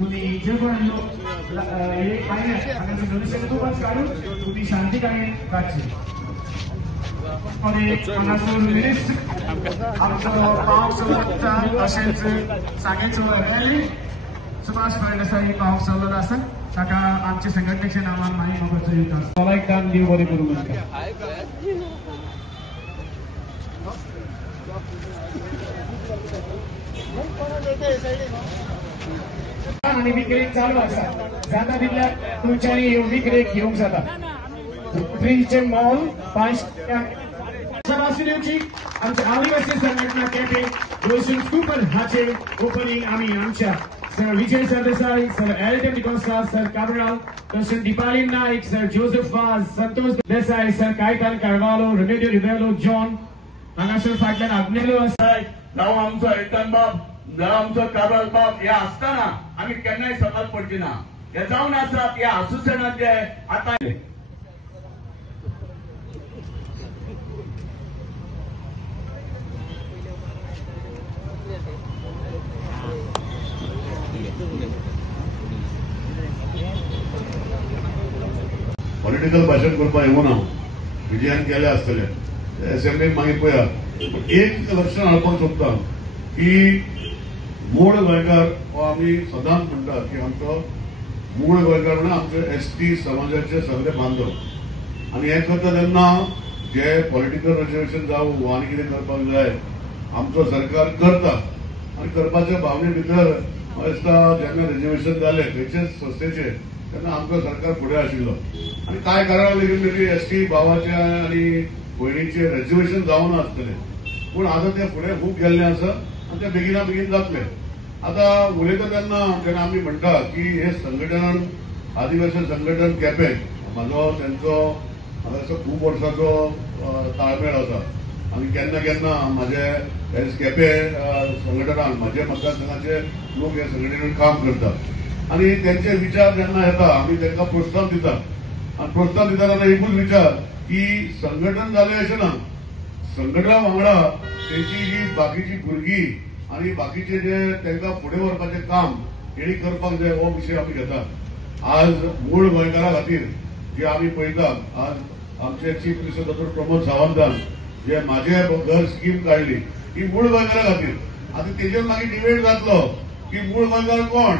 तुम्ही जे पण लोक एक पाहिजे आणि डोनेशन खूपच काढून तुम्ही शांतीकाने राहचे आमचं पाव सवलत असेल सांगायचं रॅली सुभाष फळदेसाई पाव सवलत असं ताका आमच्या संघटनेचे नावान माही मोबाचं येतात मला एक काम देव बरे करू आणि विक्री चालू असा जाता तिथल्या तुमच्यानी विक्री घेऊन जाता फ्रीजचे मॉल 5 सभासदांची आमच्या आदिवासी संघटना कॅफे रोशन स्कूपर हाचे ओपनिंग आम्ही आमच्या sir Vijay Sardesai sir Elton D'Costa sir Cabral sir Deepali Naik sir Joseph Vaz Santosh Desai sir Caitan Carvalho रेमेडियो Rebelo John हांगासर फाटल्यान आग्नेलो आसा जावं आमचो एल्टन बाब जावं आमचो काबराल बाब हे आसतना आम्ही केन्नाय सकल पडची ना हे जावन आसात ह्या असोसिएशनाचे आता पॉलिटिकल भाषण करपाक येवना विजयान केले आसतले असेंब्लीक मागीर पळया एक लक्षण हाडपाक सोदता की मूळ गोंयकार हो आमी सदांच म्हणटा की आमचो मूळ गोंयकार म्हणल्यार आमचे एसटी समाजाचे सगळे बांदव आनी हे करता तेन्ना जे पॉलिटिकल रिजर्वेशन जावं वा आनी कितें करपाक जाय आमचो सरकार करता आनी करपाच्या भावने भितर म्हाका दिसता जेन्ना रिजर्वेशन जाले खंयचेच संस्थेचे तेन्ना आमचो सरकार फुडें आशिल्लो आनी कांय कारणां लागून एसटी भावाचे आनी भयणीचे रिजर्वेशन जावना आसतले पूण आतां ते फुडें खूब गेल्ले आसा आनी ते बेगिना बेगीन जातले आतां उलयता जेन्ना आमी म्हणटा की हे संघटनान आदिवासी संघटन केपें म्हाजो तेंचो म्हाका दिसता खूब वर्सांचो ताळमेळ आसा आनी केन्ना केन्ना म्हाजे केपें संघटनान म्हाजे मतदारसंघाचे लोक हे संघटनेन काम करतात आनी तेंचे विचार जेन्ना येता आमी तांकां प्रोत्साहन दिता आनी प्रोत्साहन दितना एकूच विचार की संघटन जालें अशें ना संघटना वांगडा तेंची जी बाकीची भुरगीं आनी बाकीचे जे तांकां फुडें व्हरपाचें काम हेणी करपाक जाय हो विशय आमी घेतात आज मूळ गोंयकारा खातीर जे आमी पळयतात आज आमचे चीफ मिनिस्टर डॉक्टर प्रमोद सावंतान जे म्हाजे घर स्कीम काडली ही मूळ गोंयकारा खातीर आतां तेजेर मागीर डिबेट जातलो की मूळ गोंयकार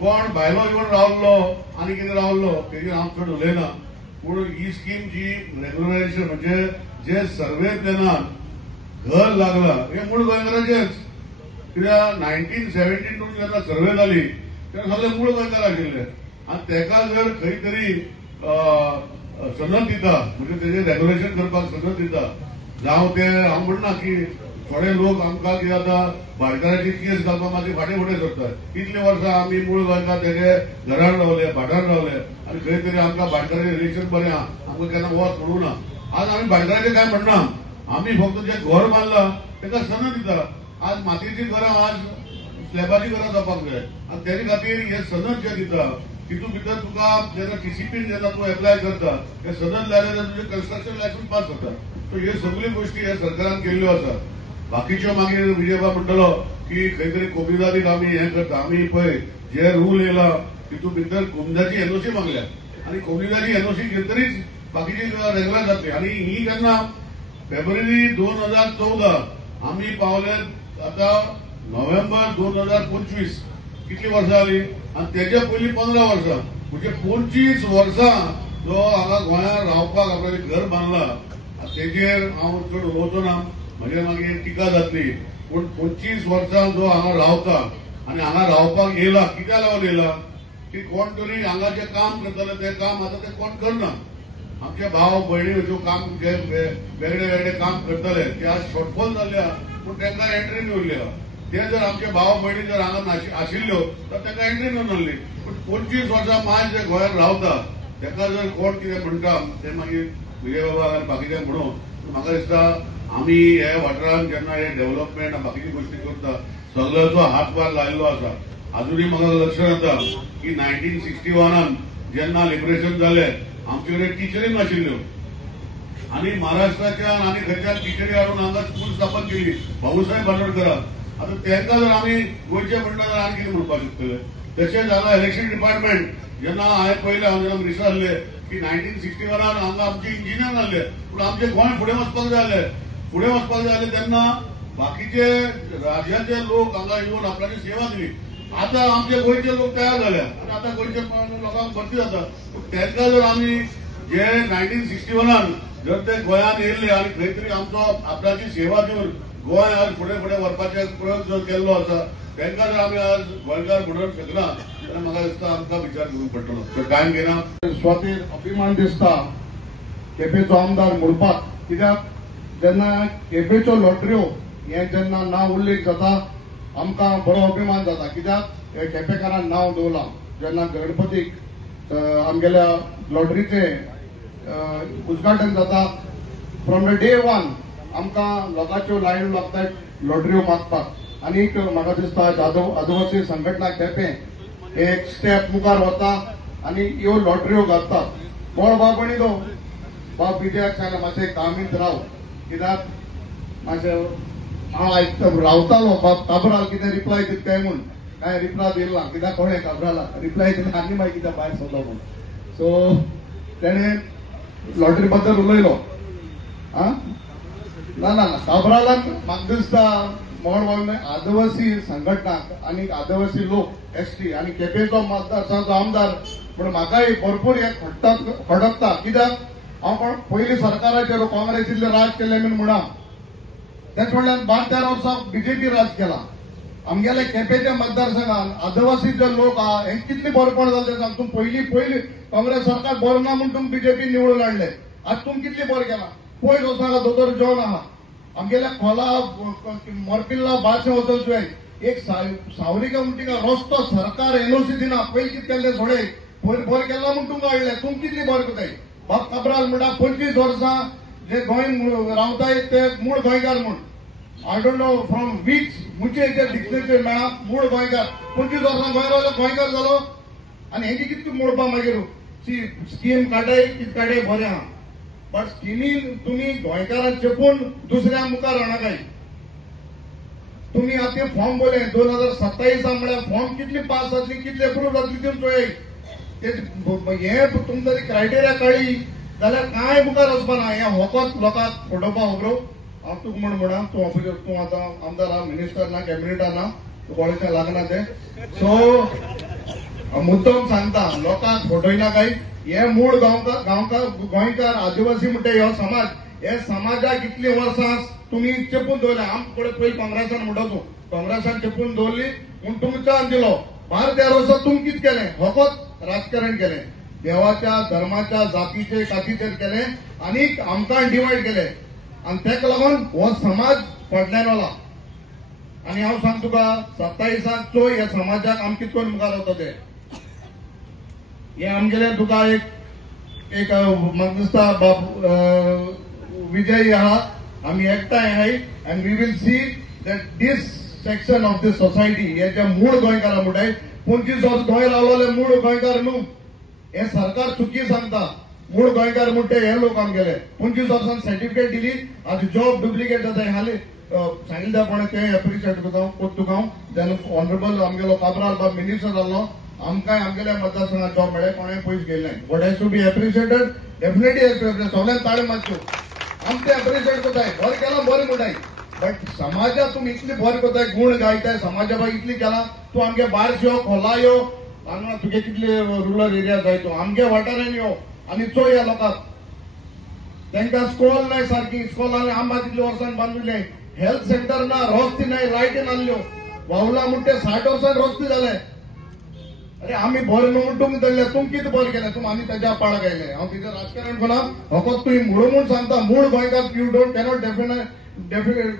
कोण भायलो येवन रावल्लो आनी कितें रावल्लो तेजेर हांव चड उलयना पूण ही स्कीम जी रेग्युलरायझेशन म्हणजे जे सर्वे प्लॅनान घर लागला हे मूळ गोंयकाराचेच कित्याक 1972 जेन्ना सर्वे जाली तेन्ना सगळे मूळ गोंयकार आशिल्ले आनी तेका जर खंय तरी सनद दिता म्हणजे तेजें रेग्युलेशन करपाक सनद दिता जावं ते हांव म्हणना की थोडे लोक आमकां कितें जाता भाटकाराची केस घालपाक मागीर फाटीं फुडें सरतात इतले वर्सां आमी मूळ गोंयकार तेजे घरान रावले भाटार रावले आनी खंय तरी आमकां भाटकाराचें रिलेशन बरें आहा आमकां केन्ना वच म्हणूं ना आज आमी भाटकाराचें काय म्हणना आमी फक्त जें घर बांदलां तेका सनद दिता आज मातयेचीं घरां आज स्लॅबाची घरां जावपाक जाय आनी तेजे खातीर हे सनद जें दिता तितून भितर तुका जेन्ना टीसीपीन जेन्ना तूं एप्लाय करता हें सनद लायले जाल्यार तुजें कन्स्ट्रक्शन लायसन्स पास जाता सो ह्यो सगळ्यो गोश्टी ह्या सरकारान केल्ल्यो आसात बाकीच्यो मागीर विजयबा म्हणटलो की खंय तरी कोमिदादीक आमी हें करता आमी पळय जे रूल येयला तितून भितर कोमिदाची एनओसी मागल्या आनी कोमिदाची एनओसी घेतरीच बाकीची रेग्युलर जातली आनी ही जेन्ना फेब्रुवारी 2014 आमी पावले आता नोव्हेंबर 2025 कितली वर्सां जाली आनी तेच्या पयलीं 15 वर्सां म्हणजे 25 वर्सां जो हांगा गोंयांत रावपाक आपल्याचें घर बांदलां तेजेर हांव चड उलोवचो ना म्हणजे मागीर टिका जातली पूण 25 वर्सां जो हांगा रावता आनी हांगा रावपाक येयला कित्या लागून येयला की कोण तरी हांगा जें काम करताले तें काम आतां ते कोण करना आमचे भाव भयणी ज्यो काम जे वेगळे वेगळे काम करताले ते आज शॉर्टफॉल जाल्ले पूण तांकां एंट्री मेळिल्ली ते जर आमचे भाव भयणी जर हांगा आशिल्ल्यो तर तांकां एंट्री मेळनासली पूण 25 वर्सां माय जे गोंयांत रावता ताका जर कोण कितें म्हणटा ते मागीर विजय बाबा आनी बाकीचे म्हणून म्हाका दिसता आमी हे वाठारांत जेन्ना हे डेव्हलपमेंट बाकीची गोश्टी करता सगळ्याचो हातभार लायिल्लो आसा अजूनय म्हाका लक्षांत येता की 1961 जेन्ना लिबरेशन जालें आमचे कडेन टिचरी नाशिल्ल्यो आनी महाराष्ट्राच्यान आनी खंयच्यान टिचरी हाडून हांगा स्कूल स्थापन केली भाऊसाहेब बांदोडकरान आतां तांकां जर आमी गोंयचे म्हणटा जाल्यार आनी कितें म्हणपाक शकतले तशेंच हांगा इलेक्शन डिपार्टमेंट जेन्ना हांवें पयलें हांव जेन्ना मिनिस्टर आसले की 1961 हांगा आमचे इंजिनियर आसले पूण आमचे गोंय फुडें वचपाक जाय आसलें तेन्ना बाकीचे राज्याचे लोक हांगा येवन आपल्याची सेवा दिली. आता आमचे गोंयचे लोक तयार झाले आणि आता गोंयचे लोकांक भरती जाता. तांकां जर आमी जे 1961 जर ते गोंयांत येयल्ले आनी खंय तरी आमचो आपल्याची सेवा दिवन गोंय आज फुडें व्हरपाचे प्रयोग जर केल्लो आसा तांकां जर आमी आज गोंयकार घडोवंक शकना जाल्यार म्हाका दिसता आमकां विचार करूंक पडटलो. तर टायम घेना. स्वातीर अभिमान दिसता केपेंचो आमदार म्हणपाक, कित्याक जेन्ना केपेंच्यो लॉटऱ्यो हे जेन्ना नांव उल्लेख जाता आमकां बरो अभिमान जाता. कित्याक हे केपेंकारान नांव दवरलां. जेन्ना गणपतीक आमगेल्या लॉटरीचे उद्घाटन जाता फ्रॉम द डे वन आमकां लोकांच्यो लायन्यो लागतात लॉटऱ्यो मागपाक. आनीक म्हाका दिसता आदिवासी संघटना केपें एक स्टेप मुखार वता आनी ह्यो लॉटऱ्यो घालतात. बोळ बाबणी तो बाब विजयाक सांगला मातशें कामीत राव, कित्याक मातशें हांव आयकता रावतालो बाब काबराल कितें रिप्लाय दित काय म्हूण. कांय रिप्लाय दिला कित्याक कोणें काबराला रिप्लाय दिला आनी मागीर कित्याक भायर सरलो म्हूण. सो तेणें लॉटरी बद्दल उलयलो. ना काबरालान म्हाका दिसता मोहन आदिवासी संघटना आनी आदिवासी लोक एसटी आनी केपेंचो मतदारसंघाचो आमदार पूण म्हाकाय भरपूर हे खडकता. कित्याक हांव पयलीं सरकाराचेर काँग्रेसीतले राज केले म्हणा त्याच वेळार 12-13 वर्सां बीजेपी राज केला. आमगेल्या केपेंच्या मतदारसंघात आदिवासी जे लोक आहा हे कितले बरेपण जालें ते सांग. तुम्ही पयलीं काँग्रेस सरकार बरो ना म्हणून तुमकां बीजेपी निवडून हाडले. आज तुमी कितले बरें केला. पयस वचनाका दोतोर जॉन आहा आमगेल्या खोला मोरपिल्ला भाशे वचोवचे एक सावरिका म्हणटा रस्तो सरकार एनओसी दिना. पयलीं कितें केल्लें थोडे बरें केला म्हूण तुमकां हाडले. तुमी कितले बरें कोताय. बाब काबराल म्हणटा 25 वर्सां जे गोंय रावताय ते मूळ गोंयकार म्हूण. I don't know from which मुचे डिक्शनरी मेळा मूळ गोंयकार. 25 वर्सां गोंय रावलो गोंयकार जालो आनी हेंची कितली मोडपा मागीर स्कीम काडाय कितें काडाय बरें आहा. बट स्किमी तुम्ही गोंयकारांक चेपून दुसऱ्या मुखार हाडनाकाय. तुम्ही आतां फॉर्म बोले 2027 म्हळ्यार फॉर्म कितली पास जातली कितली अप्रूव्ह जातली ती चोय. हे तुमची क्रायटेरिया कळ्ळी जाल्यार कांय मुखार वचपाना. हे होकोच लोकांक फटोवपा खबरो. हांव तुका म्हणा तूं ऑफिसर तूं आतां आमदार आहा मिनिस्टर ना कॅबिनेटार ना तूं कॉलेजाक लागना ते. सो मुद्दम सांगता लोकांक फटयनाकाय. हे मूळ गोंयकार आदिवासी म्हणटा हो समाज हे समाजाक इतली वर्सां तुम्ही चेपून दवरले. आमचे पयलीं काँग्रेसान म्हणटा तूं काँग्रेसान चेपून दवरली म्हूण तुमच्यान दिलो. 12-13 वर्सां तुमी कितें केलें. होकोच राजकारण केलें. देवाच्या धर्माच्या जातीचे कातीचेर केलें आनीक आमकां डिवायड केलें आनी तेका लागून हो समाज फाटल्यान वला. आनी हांव सांग तुका 27 चोय ह्या समाजाक आमी कितें करून मुखार वता ते. हे आमगेले तुका एक म्हाका दिसता विजय आहा आमी एकठांय आहाय and we will see that this section of this society हे जे मूळ गोंयकारां म्हणटाय 25 वर्स गोंय रावलेले मूळ गोंयकार न्हू. हे सरकार चुकी सांगता. मूळ गोंयकार म्हणटे हे लोक आमगेले 25 वर्सां सर्टिफिकेट दिली आज जॉब डुप्लिकेट जाता. हालीं सांगिल्ल्यापणे ते एप्रिशिएट करता तुका जेन्ना ऑनरेबल आमगेलो काबराल बाब मिनिस्टर जाल्लो आमकांय आमगेल्या मतदारसंघात जॉब मेळ्ळे कोणें पयस गेले नाय. But I should be appreciated definitely appreciated. सगळ्यांक ताळ्यो मारच्यो. आमी ते एप्रिशिएट करताय बरें केलां बरें म्हणटाय. बट समाजाक तुमी इतली बरें करताय गुण गायताय समाजा बाय इतली केलां. तूं आमगे भायर यो खोला यो हांगा तुगे कितले रुरल एरिया जाय तूं आमगे वाठारांत यो आनी चोय ह्या लोकांक. तांकां स्कूल नाय सारकी स्कूलांनी आंबा तितले वर्सांनी बांदले. हेल्थ सेंटर ना रस्ते नाय लायटी नासल्यो. वावला म्हणटे 60 वर्सांनी रस्ते जाले. अरे आम्ही बरें न्हू म्हूण तुमी धरले. तुमी कितें बरें केलें. तुमी आनी तेज्या पाळा गायले. हांव कितें राजकारण कोना फकत तुमी मूळ म्हूण सांगता मूळ गोंयकार यू डोंट कॅनॉट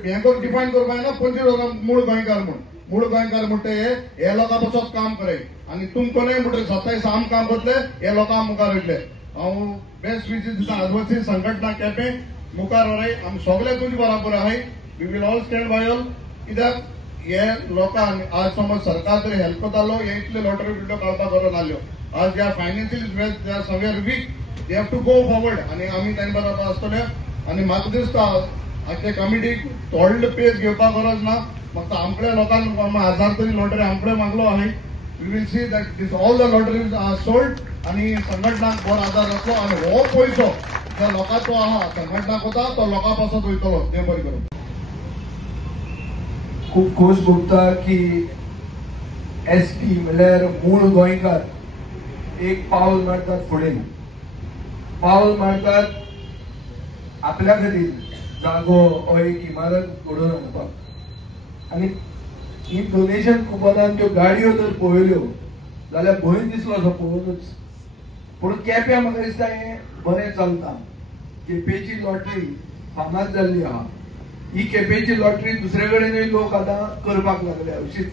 हे करून डिफायन करपाक ना 25 वर्सां मूळ गोंयकार म्हूण. मूळ गोंयकार म्हणटे हे लोकां पासत काम करे आनी तुमी कोणय म्हणटे 27 आम काम करतले हे लोकां मुखार वयतले. हांव बेस्ट विशीस दिता आदिवासी संघटना केपें मुखार व्हराय. आमी सगळे तुजे बराबर आहाय. We will all stand by all. कित्याक हे लोकांक आज समज सरकार तरी हेल्प करतालो हे इतले लॉटरी बिल्डो काडपाक गरज नासल्यो. आज they are financially they are somewhere weak they have to go forward आनी आमी तांचे बरोबर आसतले. आनी म्हाका दिसता आजचे कमिटीक व्हडलो पेस घेवपाक गरज ना. फक्त आमकडे लोकांक 1000 तरी लॉटरी आमकडे मागलो आहाय. We will see that this all the lotteries are sold आणि संघटनाक बरो आधार जातलो आणि हो पयसो जो लोकांचो आहा संघटनाक वता तो लोकां पासत वयतलो. देव बरें करूं. खूप खोस भोगता की एसटी म्हणल्यार मूळ गोंयकार एक पावल मारतात फुडें, पावल मारतात आपल्या खातीर जागो हो एक इमारत घडोवन हाडपाक. आणि ही डोनेशन कुपनान ज्यो गाडयो जर पळयल्यो जाल्यार भंय दिसलो असो पळोवनूच. पूण केप्यां म्हाका दिसता हें बरें चलता. केपेची लॉटरी फामाद जाल्ली आहा. ही केपेची लॉटरी दुसरे कडेनूय लोक आतां करपाक लागले अशीच.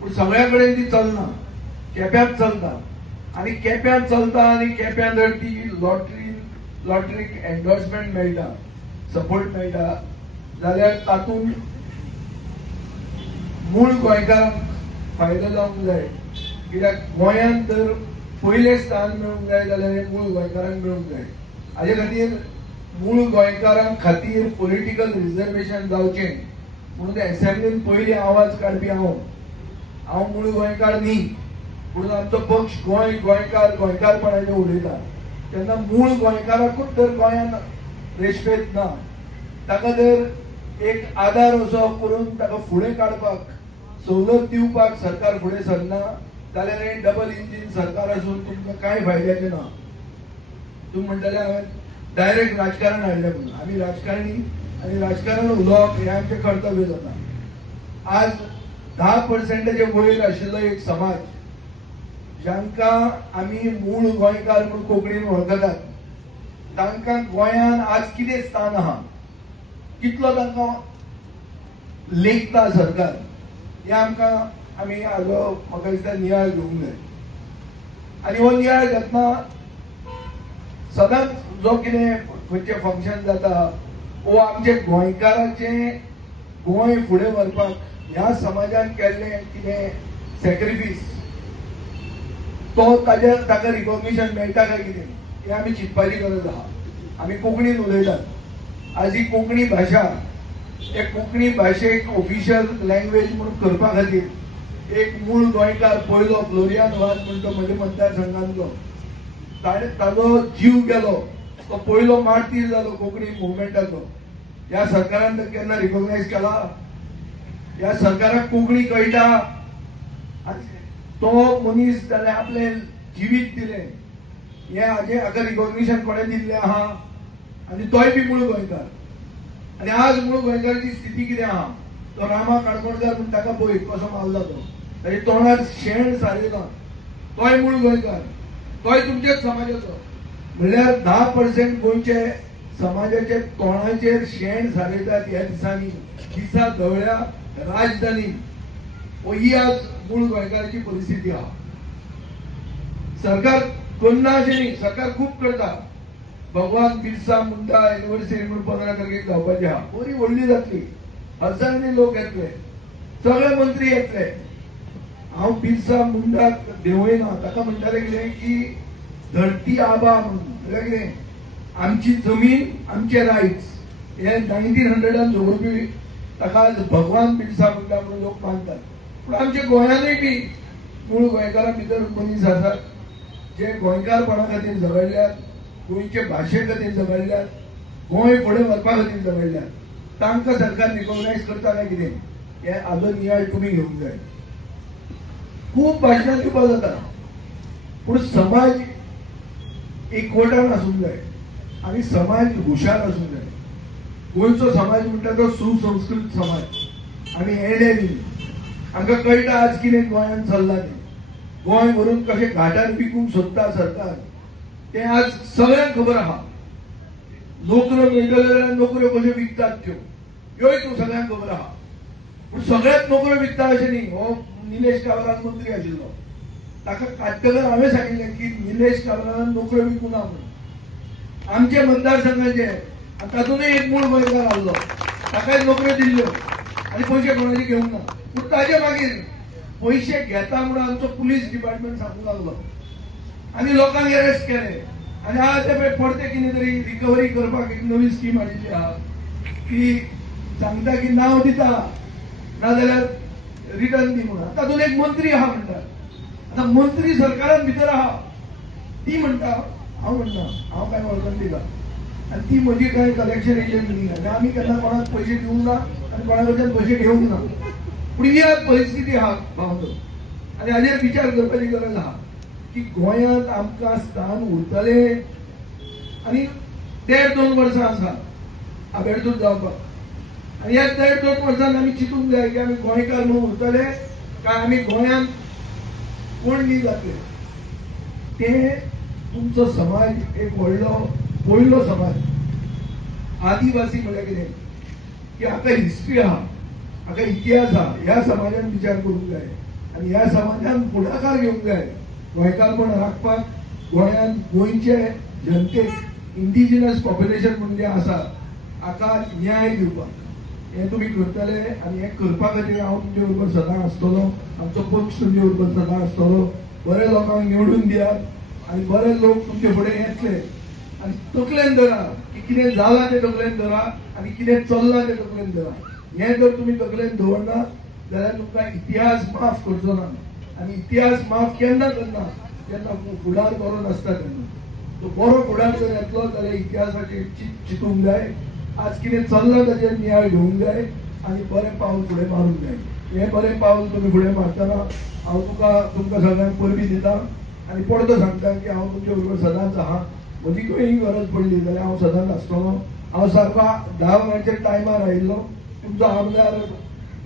पूण सगळ्या कडेन ती चलना, केप्यात चलता. आणि केप्यात चलता आणि केप्यां जर ती लॉटरीक एन्डोर्समेंट मेळटा, सपोर्ट मेळटा जाल्यार तातूंत मूळ गोंयकारांक फायदो जावंक जाय. कित्याक गोंयांत जर पयलें स्थान मेळूंक जाय जाल्यार हें मूळ गोंयकारांक मेळूंक जाय. हाजे खातीर मूळ गोंयकारांक खातीर पॉलिटिकल रिजर्वेशन जावचें म्हणून असेंब्लीन पयलीं आवाज काडपी हांव मूळ गोंयकार न्ही, म्हणून आमचो पक्ष गोंयकारपणाचें उलयता. तेन्ना मूळ गोंयकाराकूच जर गोंयांत रेस्पेद ना, ताका जर एक आदार असो करून ताका फुडें काडपाक, सवलत दिवपाक सरकार फुडें सरना जाल्यार हें डबल इंजीन सरकार आसून तुमकां कांय फायद्याचें ना. तुमी म्हणटले हांवें डायरेक्ट राजकारण हाडलें म्हणून. आमी राजकारणी आनी राजकारण उलोवप हें आमचें कर्तव्य जाता. आज 10% वयर आशिल्लो एक समाज जांकां आमी मूळ गोंयकार म्हणून कोंकणीन वळखतात, तांकां गोंयांत आज कितें स्थान आहा, कितलो तांकां लेखता सरकार, हें आमी हाजो म्हाका दिसता नियाळ घेवंक जाय. आनी हो नियाळ घेतना सदांच जो कितें खंयचें फंक्शन जाता वो आमचे गोंयकाराचें गोंय फुडें व्हरपाक ह्या समाजान केल्लें कितें सॅक्रिफीस तो ताका रिकॉग्निशन मेळटा काय कितें हें आमी चिंतपाची गरज आहा. आमी कोंकणीन उलयतात. आज ही कोंकणी भाशा एक कोंकणी भाशेक ऑफिशियल लँग्वेज म्हणून करपा खातीर एक मूळ गोंयकार पयलो फ्लोरियान वाज म्हणटा म्हज्या मतदारसंघांतलो, ताजो जीव गेलो. तो पयलो मारतीर जालो कोंकणी मुवमेंटाचो. ह्या सरकारान केन्ना रिकॉग्नायज केला? ह्या सरकाराक कोंकणी कळटा? तो मनीस ताणें आपलें जिवीत दिलें. हाका रिकॉग्निशन कोणें दिल्लें आहा? आनी तोय बी मूळ गोंयकार. आनी आज मूळ गोंयकाराची स्थिती कितें आहा? तो रामा काणकोणकार म्हूण ताका पळय कसो मारला तो. ताच्या तोंडार शेण सारयला. तोय मूळ गोंयकार, तोय तुमच्याच समाजाचो. म्हणल्यार 10% गोंयचे समाजाचे तोंडाचेर शेण सारयतात ह्या दिसांनी, दिसा धवळ्या राजधानी. ही आज मूळ गोंयकाराची परिस्थिती आहा. सरकार करना अशें न्ही, सरकार खूब करता. भगवान बिरसा मुंडा युनिव्हर्सिटी म्हणून 15 तारखेक जावपाची आहा. बरी व्हडली जातली. हजारांनी लोक येतले, सगळे मंत्री येतले. हांव बिरसा मुंडाक देंवयना. ताका म्हणटाले कितें की धरती आबा म्हणून. म्हळ्यार कितें? आमची जमीन, आमचे रायट्स हे 1900 दवरपी ताका आज भगवान बिरसा मुंडा म्हणून लोक मानतात. पूण आमच्या गोंयांतूय बी मूळ गोंयकारां भितर मनीस आसात जे गोंयकारपणा खातीर झगडल्यात, गोंयचे भाशे खातीर झगडल्यात, गोंय फुडें व्हरपा खातीर झगडल्यात. तांकां सरकार रिकॉग्नायज करता काय कितें हें हाजो नियाळ तुमी घेवंक जाय. खूब भाशणां दिवपाक जाता, पूण समाज एकवटान आसूंक जाय आनी समाज हुशार आसूंक जाय. गोंयचो समाज म्हणटा तो सुसंस्कृत समाज आनी हेडे न्ही. हांकां कळटा आज कितें गोंयांत चल्लां तें. गोंय व्हरून कशें घाटार विकूंक सोदता सरकार तें आज सगळ्यांक खबर आहा. नोकऱ्यो मेळटल्यो जाल्यार नोकऱ्यो कश्यो विकतात त्यो ह्योय तूं सगळ्यांक खबर आहा. पूण सगळ्याच नोकऱ्यो विकता अशें न्ही. हो निलेश काब्राल मंत्री आशिल्लो, ताका काडटकर हांवें सांगिल्लें की निलेश काब्रालान नोकऱ्यो विकूना म्हणून. आमचे मतदारसंघाचे तातूंतय एक मूळ गोंयकार आसलो, ताकाय नोकऱ्यो दिल्ल्यो आनी पयशे कोणाचे घेवंक ना. पूण ताचे मागीर पयशे घेता म्हणून आमचो पुलीस डिपार्टमेंट सांगूंक लागलो आनी लोकांक अरेस्ट केले. आनी आज ते परते कितें तरी रिकवरी करपाक एक नवी स्कीम हाडिल्ली आहा की सांगता की नांव दिता नाजाल्यार रिटर्न दी म्हणून. तातूंत एक मंत्री आहा म्हणटा आता मंत्री सरकारान भितर आहा ती म्हणटा हांव म्हणना हांव काय वळखून दिला आणि ती म्हजी काय कलेक्शन एजंट न्ही आनी आमी केन्ना कोणाक पयशे दिवंक ना आनी कोणा कडच्यान पयशे घेवंक ना पूण ही आज परिस्थिती आहा भावंडो आनी हाजेर विचार करपाची गरज आहा की गोंयांत आमकां स्थान उरतले आनी 1.5-2 वर्सां आसा आबेडसून जावपाक आनी ह्या 1.5-2 वर्सांत आमी चिंतूंक जाय की आमी गोंयकार म्हणून उरतले काय आमी गोंयांत कोण न्ही जातले ते तुमचो समाज एक व्हडलो पयलो समाज आदिवासी म्हळ्यार कितें की हाका हिस्ट्री आहा हाका इतिहास आहा ह्या समाजान विचार करूंक जाय आनी ह्या समाजान फुडाकार घेवंक जाय गोंयकारपण राखपाक गोंयांत गोंयचे जनतेक इंडिजिनस पॉप्युलेशन म्हणून जें आसा हाका न्याय दिवपाक हे तुम्ही करतले आनी हे करपा खातीर हांव तुमचे बरोबर सदां आसतलो आमचो पक्ष तुमचे बरोबर सदां आसतलो बरे लोकांक निवडून दियात आनी बरे लोक तुमचे फुडें येतले आनी तकलेन धरा की कितें जालां तें तकलेन धरा आनी कितें चल्लां तें तकलेन धरा हें जर तुमी तकलेन दवरना जाल्यार तुमकां इतिहास माफ करचो ना आनी इतिहास माफ केन्ना करना जेन्ना फुडार बरो नासता तेन्ना तो बरो फुडार जर येतलो जाल्यार इतिहासाचेर चिंतूंक जाय आज कितें चल्लां ताचेर न्याय घेवंक जाय आनी बरें पावल फुडें मारूंक जाय हें बरें पावल तुमी फुडें मारतना हांव तुमकां सगळ्यांक परबी दिता आनी परतो सांगता की हांव तुमचे बरोबर सदांच आहा म्हजी खंयी गरज पडली जाल्यार हांव सदांच आसतलो हांव सारको 10 वरांचेर टायमार आयिल्लो तुमचो आमदार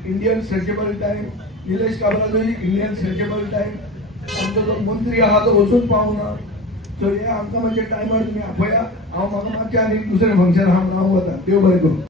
इंडियन स्ट्रेचेबल टायम निलेश काब्रालूय इंडियन स्ट्रेचेबल टायम आमचो जो मंत्री आहा तो वचून पावना सो हे आमकां मातशें टायमार तुमी आपया हांव म्हाका मातशें आनी दुसरें फंक्शन आहा म्हणून हांव वता देव बरें करूं.